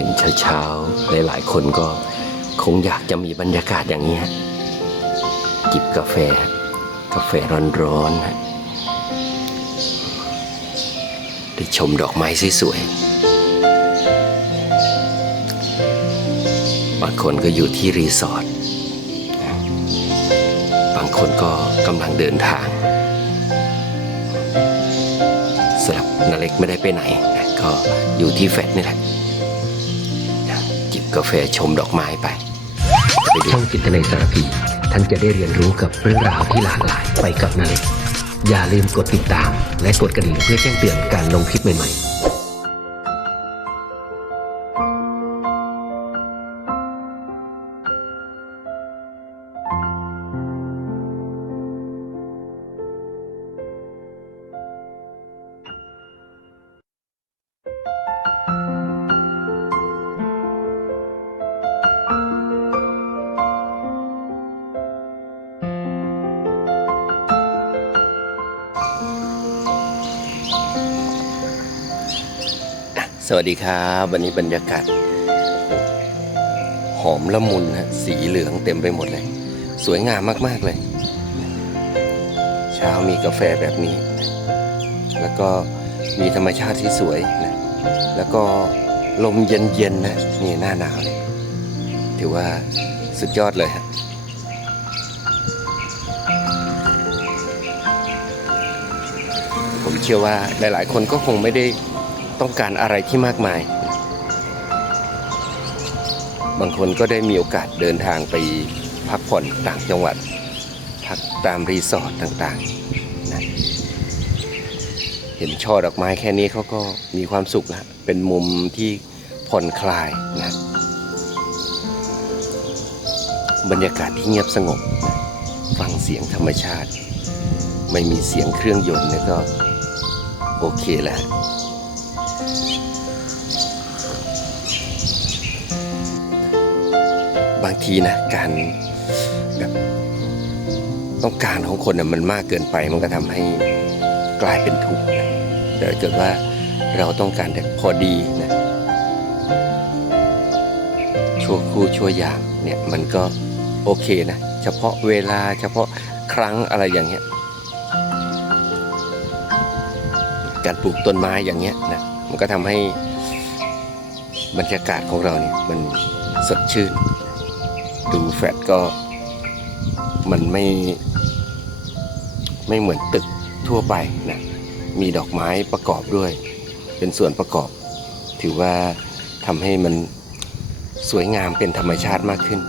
ตื่นเช้าๆ หลายๆคนก็คงอยากจะมีบรรยากาศอย่างนี้จิบกาแฟ กาแฟร้อนๆได้ชมดอกไม้สวยๆบางคนก็อยู่ที่รีสอร์ทบางคนก็กำลังเดินทางสำหรับนาเล็กไม่ได้ไปไหนก็อยู่ที่แฟลตนี่แหละ กาแฟชมดอกไม้ไปไปดูช่องจิตนาสารพีท่านจะได้เรียนรู้กับเรื่องราวที่หลากหลายไปกับนาเล็กอย่าลืมกดติดตาม และกดกระดิ่งเพื่อแจ้งเตือนการลงคลิปใหม่ๆ สวัสดีครับ วันนี้บรรยากาศ หอมละมุนฮะสีเหลืองเต็มไปหมดเลย สวยงามมากๆเลย เช้ามีกาแฟแบบนี้ แล้วก็มีธรรมชาติที่สวยนะแล้วก็ลมเย็นๆนะนี่หน้าหนาวเลยถือว่าสุดยอดเลยฮะผมเชื่อว่าหลายๆคนก็คงไม่ได้ ต้องการอะไรที่มากมาย บางคนก็ได้มีโอกาสเดินทางไปพักผ่อนต่างจังหวัด พักตามรีสอร์ทต่างๆนะเห็นช่อดอกไม้แค่นี้เขาก็มีความสุขแล้วเป็นมุมที่ผ่อนคลายนะบรรยากาศที่เงียบสงบนะฟังเสียงธรรมชาติ ไม่มีเสียงเครื่องยนต์เนี่ยก็โอเคแล้ว บางทีนะการแบบต้องการของคนนะมันมากเกินไปมันก็ทำให้กลายเป็นทุกข์แต่ถ้าเกิดว่าเราต้องการแต่พอดีนะชั่วครู่ชั่วยามเนี่ยมันก็โอเคนะเฉพาะเวลาเฉพาะครั้งอะไรอย่างเงี้ยการปลูกต้นไม้อย่างเงี้ยนะมันก็ทำให้บรรยากาศของเราเนี่ยมันสดชื่น ดูแฟลตก็มันไม่ ไม่เหมือนตึกทั่วไปนะมีดอกไม้ประกอบด้วย เป็นส่วนประกอบ ถือว่าทำให้มันสวยงามเป็นธรรมชาติมากขึ้น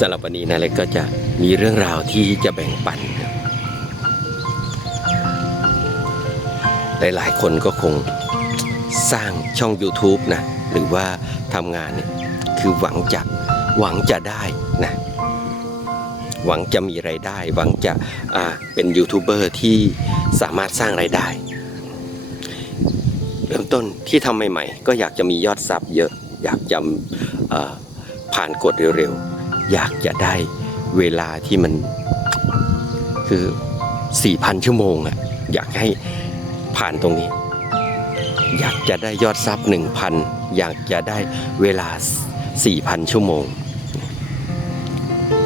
สำหรับวันนี้นะเล็กก็จะมีเรื่องราวที่จะแบ่งปันหลายๆ คนก็คงสร้างช่อง YouTube นะ หรือว่าทำงานเนี่ยคือหวังจะหวังจะได้นะ หวังจะมีไรายได้ หวังจะเป็นยูทูบเบอร์ที่สามารถสร้างไรายได้ เริ่มต้นที่ทำใหม่ ๆ ก็อยากจะมียอดซับเยอะ อยากจะผ่านกฎเร็วๆ อยากจะได้เวลาที่มันคือ 4,000 ชั่วโมงอะอยากให้ผ่านตรงนี้ อยากจะได้ยอดซับ1,000 อยากจะได้เวลา 4,000 ชั่วโมง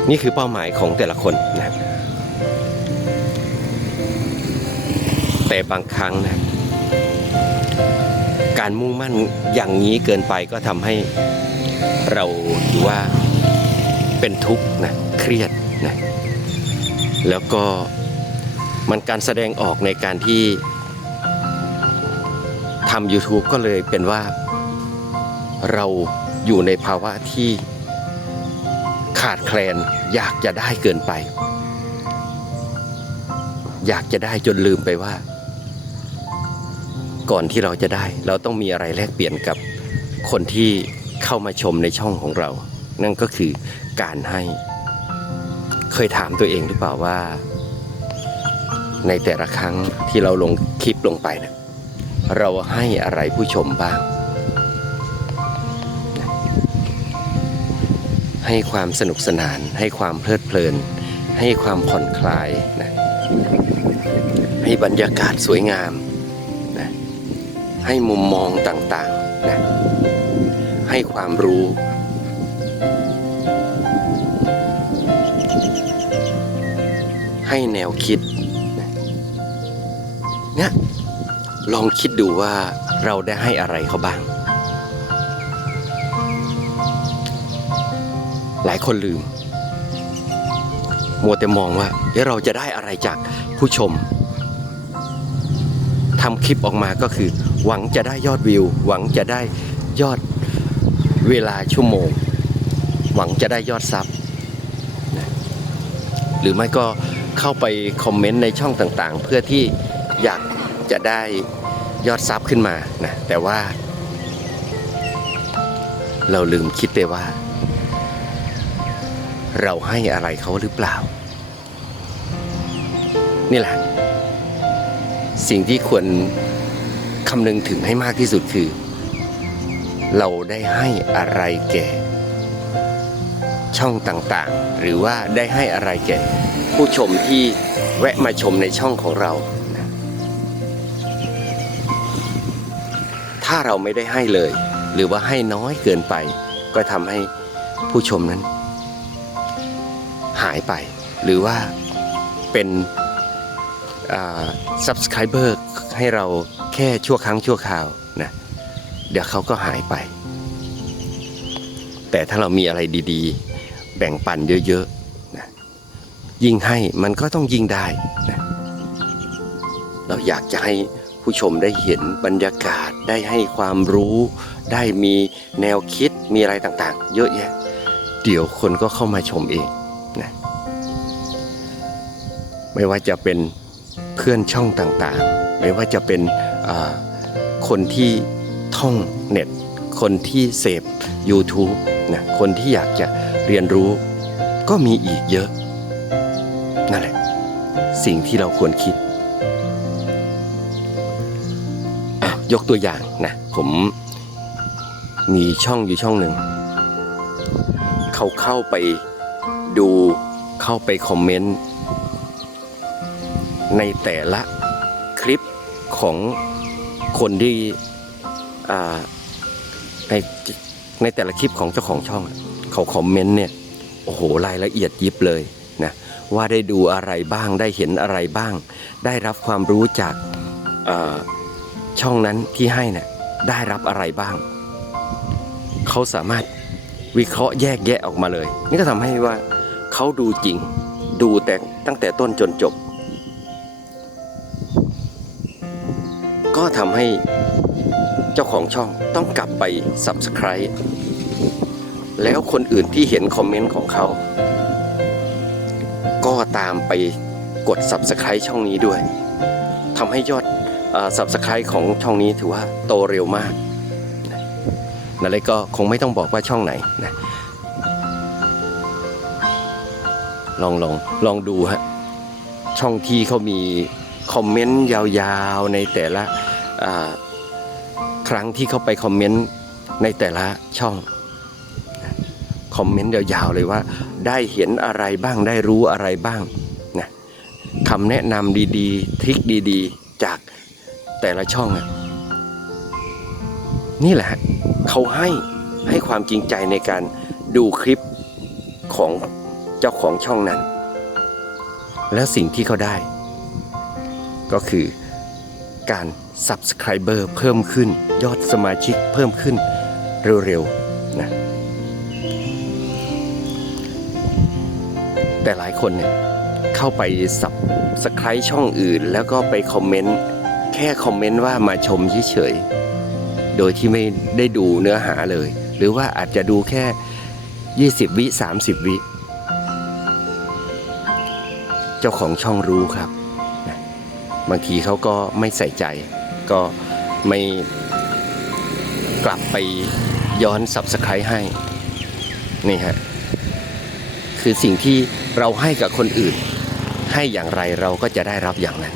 นี่คือเป้าหมายของแต่ละคนนะแต่บางครั้งนะการมุ่งมั่นอย่างนี้เกินไปก็ทำให้เราถือว่า เป็นทุกข์นะเครียดนะแล้วก็มันการแสดงออกในการที่ทำ YouTube ก็เลยเป็นว่าเราอยู่ในภาวะที่ขาดแคลนอยากจะได้เกินไป อยากจะได้จนลืมไปว่า ก่อนที่เราจะได้ เราต้องมีอะไรแลกเปลี่ยนกับคนที่เข้ามาชมในช่องของเรา นั่นก็คือการให้ เคยถามตัวเองหรือเปล่าว่า ในแต่ละครั้งที่เราลงคลิปลงไปนะเราให้อะไรผู้ชมบ้าง ให้ความสนุกสนาน ให้ความเพลิดเพลิน ให้ความผ่อนคลายนะให้บรรยากาศสวยงามนะให้มุมมองต่างๆนะให้ความรู้ ให้แนวคิดเนี่ยลองคิดดูว่าเราได้ให้อะไรเขาบ้าง หลายคนลืม มัวแต่มองว่าเดี๋ยวเราจะได้อะไรจากผู้ชมทำคลิปออกมาก็คือ หวังจะได้ยอดวิว หวังจะได้ยอดเวลาชั่วโมง หวังจะได้ยอดซับหรือไม่ก็ เข้าไปคอมเมนต์ในช่องต่างๆ เพื่อที่อยากจะได้ยอดซับขึ้นมานะแต่ว่า เราลืมคิดไปว่า เราให้อะไรเขาหรือเปล่า นี่แหละ สิ่งที่ควรคำนึงถึงให้มากที่สุดคือ เราได้ให้อะไรแก่ ช่องต่างๆ หรือว่าได้ให้อะไรแก่ ผู้ชมที่แวะมาชมในช่องของเรานะถ้าเราไม่ได้ให้เลย หรือว่าให้น้อยเกินไป ก็ทำให้ผู้ชมนั้น หายไป หรือว่าเป็น subscriber ให้เราแค่ชั่วครั้งชั่วคราวนะเดี๋ยวเขาก็หายไป แต่ถ้าเรามีอะไรดีๆ แบ่งปันเยอะๆ ยิ่งให้มันก็ต้องยิ่งได้นะเราอยากจะให้ผู้ชมได้เห็นบรรยากาศได้ให้ความรู้ ได้มีแนวคิดมีอะไรต่างๆ เยอะแยะ เดี๋ยวคนก็เข้ามาชมเองนะไม่ว่าจะเป็นเพื่อนช่องต่างๆ ไม่ว่าจะเป็นคนที่ท่องเน็ต คนที่เสพ YouTube นะคนที่อยากจะเรียนรู้ก็มีอีกเยอะ นั่นแหละ สิ่งที่เราควรคิดยกตัวอย่างนะผมมีช่องอยู่ช่องหนึ่ง เขาเข้าไปดูเข้าไปคอมเมนต์ ในแต่ละคลิปของคนที่ในในแต่ละคลิปของเจ้าของช่อง เขาคอมเมนต์เนี่ย โอ้โหรายละเอียดยิบเลย ว่าได้ดูอะไรบ้างได้เห็นอะไรบ้าง ได้รับความรู้จากช่องนั้นที่ให้เนี่ยได้รับอะไรบ้าง เขาสามารถวิเคราะห์แยกแยะออกมาเลย นี่ก็ทำให้ว่าเขาดูจริงดูแต่ตั้งแต่ต้นจนจบ ก็ทำให้เจ้าของช่องต้องกลับไป Subscribe แล้วคนอื่นที่เห็นคอมเมนต์ของเขา ก็ตามไปกด Subscribe ช่องนี้ด้วยทำให้ยอดเอ่อ Subscribe ของช่องนี้ถือว่าโตเร็วมากนั่นเลยก็คงไม่ต้องบอกว่าช่องไหนนะลองลองลองดูฮะช่องที่เขามีคอมเมนต์ยาวๆในแต่ละครั้งที่เขาไปคอมเมนต์ในแต่ละช่องคอมเมนต์ยาวๆเลยว่า ได้เห็นอะไรบ้างได้รู้อะไรบ้างนะคำแนะนำดีๆทริคดีๆ จากแต่ละช่อง นี่แหละเขาให้ให้ความจริงใจในการดูคลิปของเจ้าของช่องนั้น แล้วสิ่งที่เขาได้ ก็คือการ Subscriber เพิ่มขึ้นยอดสมาชิกเพิ่มขึ้นเร็วๆนะ แต่หลายคนเนี่ยเข้าไป Subscribe ช่องอื่น แล้วก็ไปคอมเมนต์แค่คอมเมนต์ว่ามาชมเฉยๆโดยที่ไม่ได้ดูเนื้อหาเลย หรือว่าอาจจะดูแค่ 20 วิ 30 วิ เจ้าของช่องรู้ครับ บางทีเขาก็ไม่ใส่ใจ ก็ไม่กลับไปย้อน Subscribe ให้ นี่ฮะ คือสิ่งที่ เราให้กับคนอื่น ให้อย่างไรเราก็จะได้รับอย่างนั้น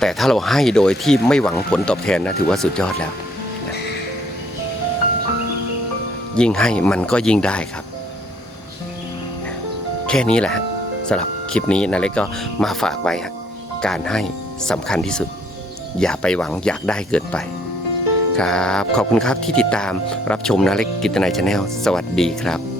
แต่ถ้าเราให้โดยที่ไม่หวังผลตอบแทนนะถือว่าสุดยอดแล้วนะยิ่งให้มันก็ยิ่งได้ครับ แค่นี้แหละสำหรับคลิปนี้นะเล็กก็มาฝากไว้การให้สำคัญที่สุด อย่าไปหวังอยากได้เกินไปครับ ขอบคุณครับที่ติดตามรับชมนะเล็กกิตนายชาแนลสวัสดีครับ